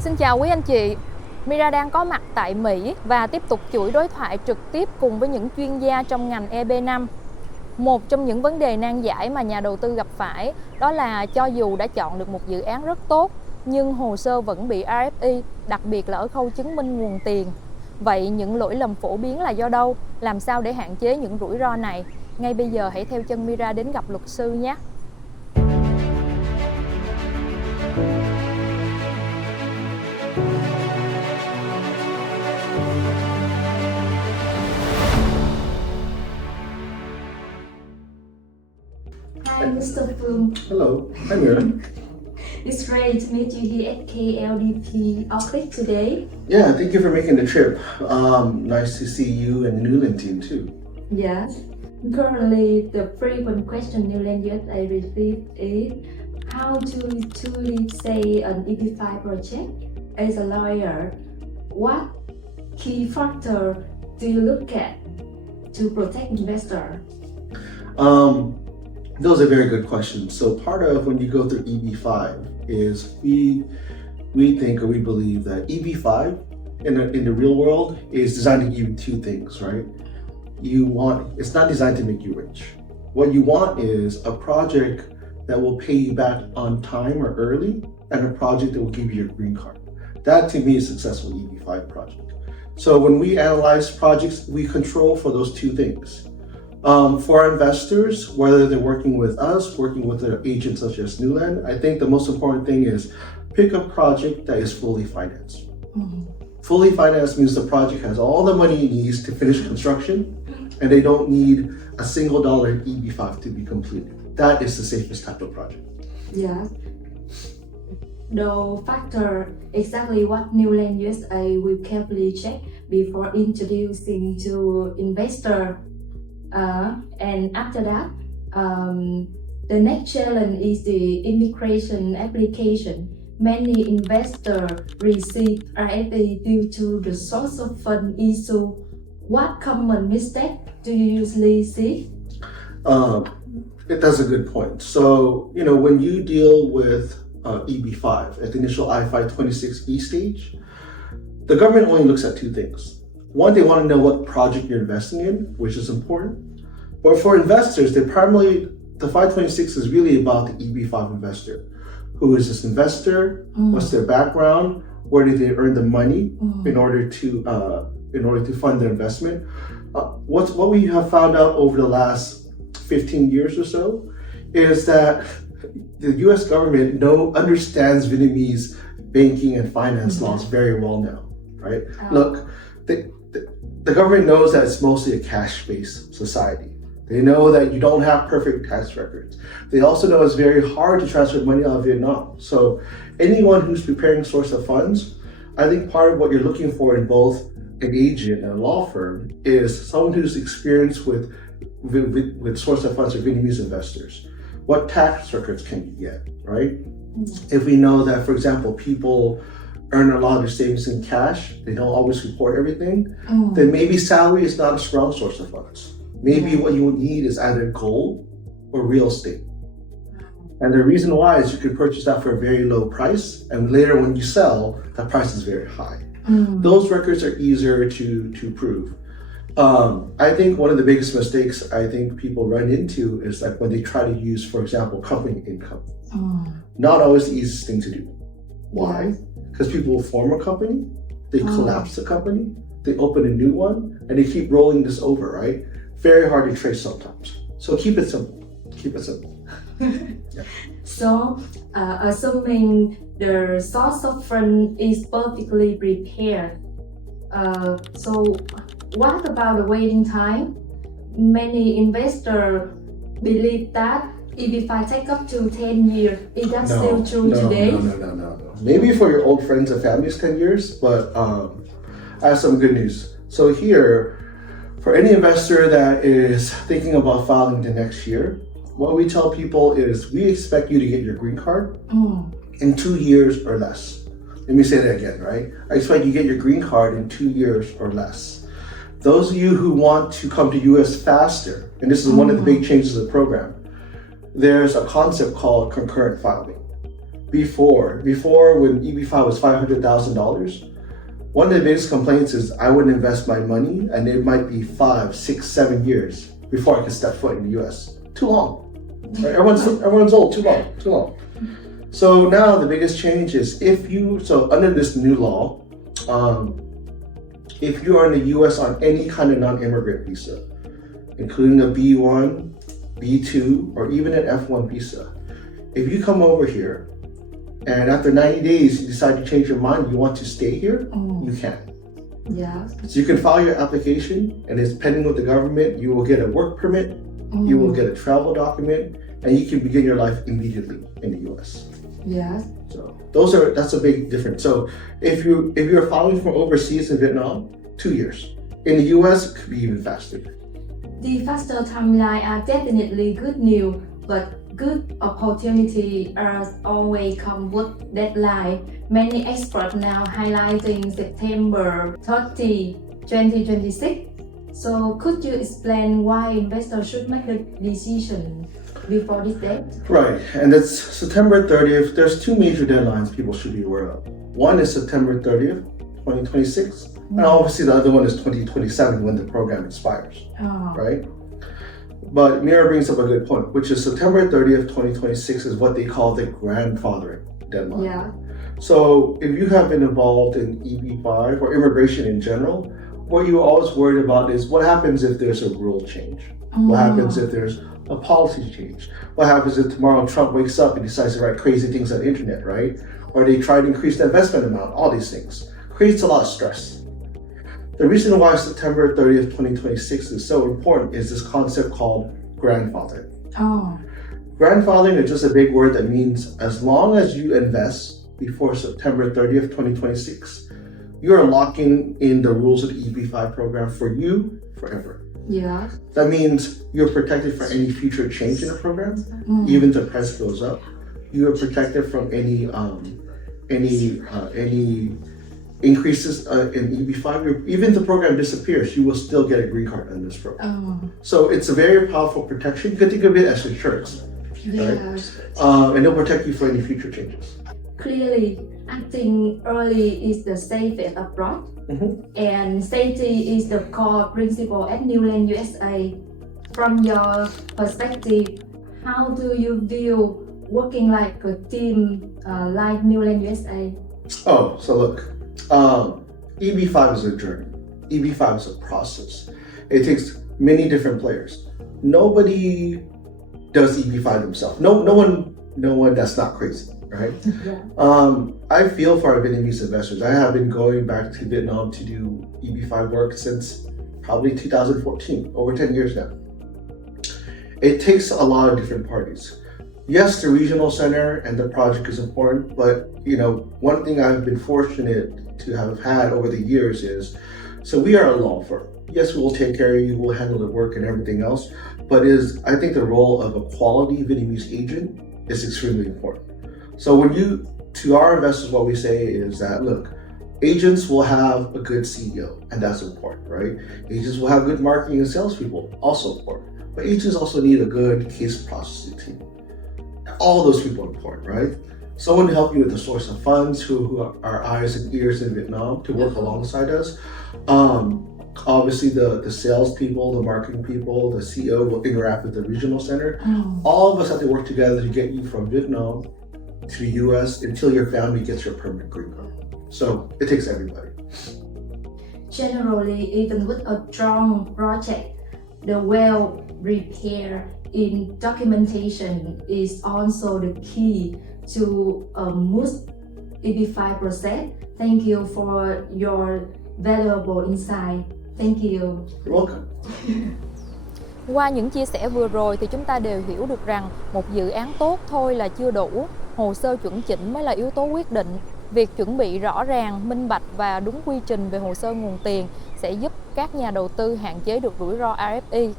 Xin chào quý anh chị, Mira đang có mặt tại Mỹ và tiếp tục chuỗi đối thoại trực tiếp cùng với những chuyên gia trong ngành EB-5. Một trong những vấn đề nan giải mà nhà đầu tư gặp phải đó là cho dù đã chọn được một dự án rất tốt nhưng hồ sơ vẫn bị RFI, đặc biệt là ở khâu chứng minh nguồn tiền. Vậy những lỗi lầm phổ biến là do đâu? Làm sao để hạn chế những rủi ro này? Ngay bây giờ hãy theo chân Mira đến gặp luật sư nhé! Hi, Mr. Phương. Hello, hi Mira. It's great to meet you here at KLDP office today. Yeah, thank you for making the trip. Nice to see you and the Newland team too. Yes. Currently, the frequent question Newland USA received is how to truly say an EB-5 project. As a lawyer, what key factor do you look at to protect investor? Those are very good questions. So part of when you go through EB-5 is we think or we believe that EB-5 in the real world is designed to give you two things, right? It's not designed to make you rich. What you want is a project that will pay you back on time or early, and a project that will give you your green card. That to me is a successful EB-5 project. So when we analyze projects, we control for those two things. For our investors, whether they're working with us, working with an agent such as Newland, I think the most important thing is pick a project that is fully financed. Mm-hmm. Fully financed means the project has all the money it needs to finish construction, and they don't need a single dollar in EB-5 to be completed. That is the safest type of project. Yeah. The factor exactly what Newland USA will carefully check before introducing to investor. And after that, the next challenge is the immigration application. Many investors receive RFP due to the source of fund issue. What common mistake do you usually see? That's a good point. So, when you deal with EB-5 at the initial I-526E stage, the government only looks at two things. One, they want to know what project you're investing in, which is important. But for investors, the 526 is really about the EB-5 investor. Who is this investor? What's their background? Where did they earn the money in order to fund their investment? What we have found out over the last 15 years or so is that the U.S. government understands Vietnamese banking and finance laws very well now, right? Look, the government knows that it's mostly a cash-based society. They know that you don't have perfect tax records. They also know it's very hard to transfer money out of Vietnam. So anyone who's preparing source of funds, I think part of what you're looking for in both an agent and a law firm is someone who's experienced with source of funds for Vietnamese investors. What tax records can you get, right? If we know that, for example, people earn a lot of their savings in cash, they don't always report everything, then maybe salary is not a strong source of funds. Maybe what you would need is either gold or real estate. And the reason why is you could purchase that for a very low price, and later when you sell, that price is very high. Those records are easier to prove. I think one of the biggest mistakes I think people run into is like when they try to use, for example, company income. Not always the easiest thing to do. Why? Because people will form a company, they collapse the company, they open a new one, and they keep rolling this over, right? Very hard to trace sometimes. So keep it simple. Keep it simple. Yeah. So, assuming the source of fund is perfectly prepared, so what about the waiting time? Many investors believe that EB-5 take up to 10 years. Is that still true today? No. Maybe for your old friends and families, 10 years, but I have some good news. So here, for any investor that is thinking about filing the next year, what we tell people is we expect you to get your green card in 2 years or less. Let me say that again, right? I expect you to get your green card in 2 years or less. Those of you who want to come to US faster, and this is one of the big changes of the program, there's a concept called concurrent filing. before when EB-5 was $500,000, one of the biggest complaints is I wouldn't invest my money and it might be 5, 6, 7 years before I could step foot in the US. Too long. Right? Everyone's old, too long. So now the biggest change is under this new law, if you are in the US on any kind of non-immigrant visa, including a B1, B2, or even an F1 visa, if you come over here and after 90 days you decide to change your mind, you want to stay here, you can. Yeah. So you can file your application and it's pending with the government. You will get a work permit, you will get a travel document, and you can begin your life immediately in the US. Yes. So that's a big difference. So if you're filing from overseas in Vietnam, 2 years. In the US, it could be even faster. The faster timeline are definitely good news, but good opportunity always come with deadline. Many experts now highlighting September 30, 2026. So could you explain why investors should make the decision before this date? Right, and it's September 30th. There's two major deadlines people should be aware of. One is September 30th, 2026, and obviously the other one is 2027 when the program expires, right? But Mira brings up a good point, which is September 30th, 2026 is what they call the grandfathering deadline. Yeah. So if you have been involved in EB-5 or immigration in general, what you're always worried about is what happens if there's a rule change? What happens if there's a policy change? What happens if tomorrow Trump wakes up and decides to write crazy things on the internet, right? Or they try to increase the investment amount, all these things. Creates a lot of stress. The reason why September 30th, 2026 is so important is this concept called grandfathering. Grandfathering is just a big word that means as long as you invest before September 30th, 2026, you are locking in the rules of the EB-5 program for you forever. Yeah. That means you're protected from any future change in the program, even if the price goes up. You are protected from any increases in EB-5. Even if the program disappears, you will still get a green card on this program. So it's a very powerful protection. You can think of it as insurance, right? And it'll protect you for any future changes. Clearly, acting early is the safest approach, and safety is the core principle at Newland USA. From your perspective, how do you view working like a team like Newland USA? Oh, so look, EB-5 is a journey. EB-5 is a process. It takes many different players. Nobody does EB-5 themselves. No one that's not crazy, right? I feel for our Vietnamese investors. I have been going back to Vietnam to do EB-5 work since probably 2014, over 10 years now. It takes a lot of different parties. Yes, the regional center and the project is important, but one thing I've been fortunate to have had over the years is, so we are a law firm. Yes, we will take care of you, we'll handle the work and everything else, but I think the role of a quality Vietnamese agent is extremely important. So to our investors, what we say is that, look, agents will have a good CEO, and that's important, right? Agents will have good marketing and salespeople, also important. But agents also need a good case processing team. All those people are important, right? Someone to help you with the source of funds, who are eyes and ears in Vietnam to work alongside us. Obviously, the sales people, the marketing people, the CEO will interact with the regional center. All of us have to work together to get you from Vietnam to the US until your family gets your permanent green card. So it takes everybody. Generally, even with a strong project, the well prepared in documentation is also the key to a smooth EB-5 process. Thank you for your valuable insight. Thank you. You're welcome. Qua những chia sẻ vừa rồi thì chúng ta đều hiểu được rằng một dự án tốt thôi là chưa đủ. Hồ sơ chuẩn chỉnh mới là yếu tố quyết định. Việc chuẩn bị rõ ràng, minh bạch và đúng quy trình về hồ sơ nguồn tiền sẽ giúp các nhà đầu tư hạn chế được rủi ro RFI.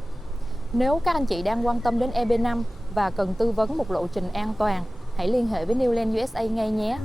Nếu các anh chị đang quan tâm đến EB-5 và cần tư vấn một lộ trình an toàn, hãy liên hệ với Newland USA ngay nhé.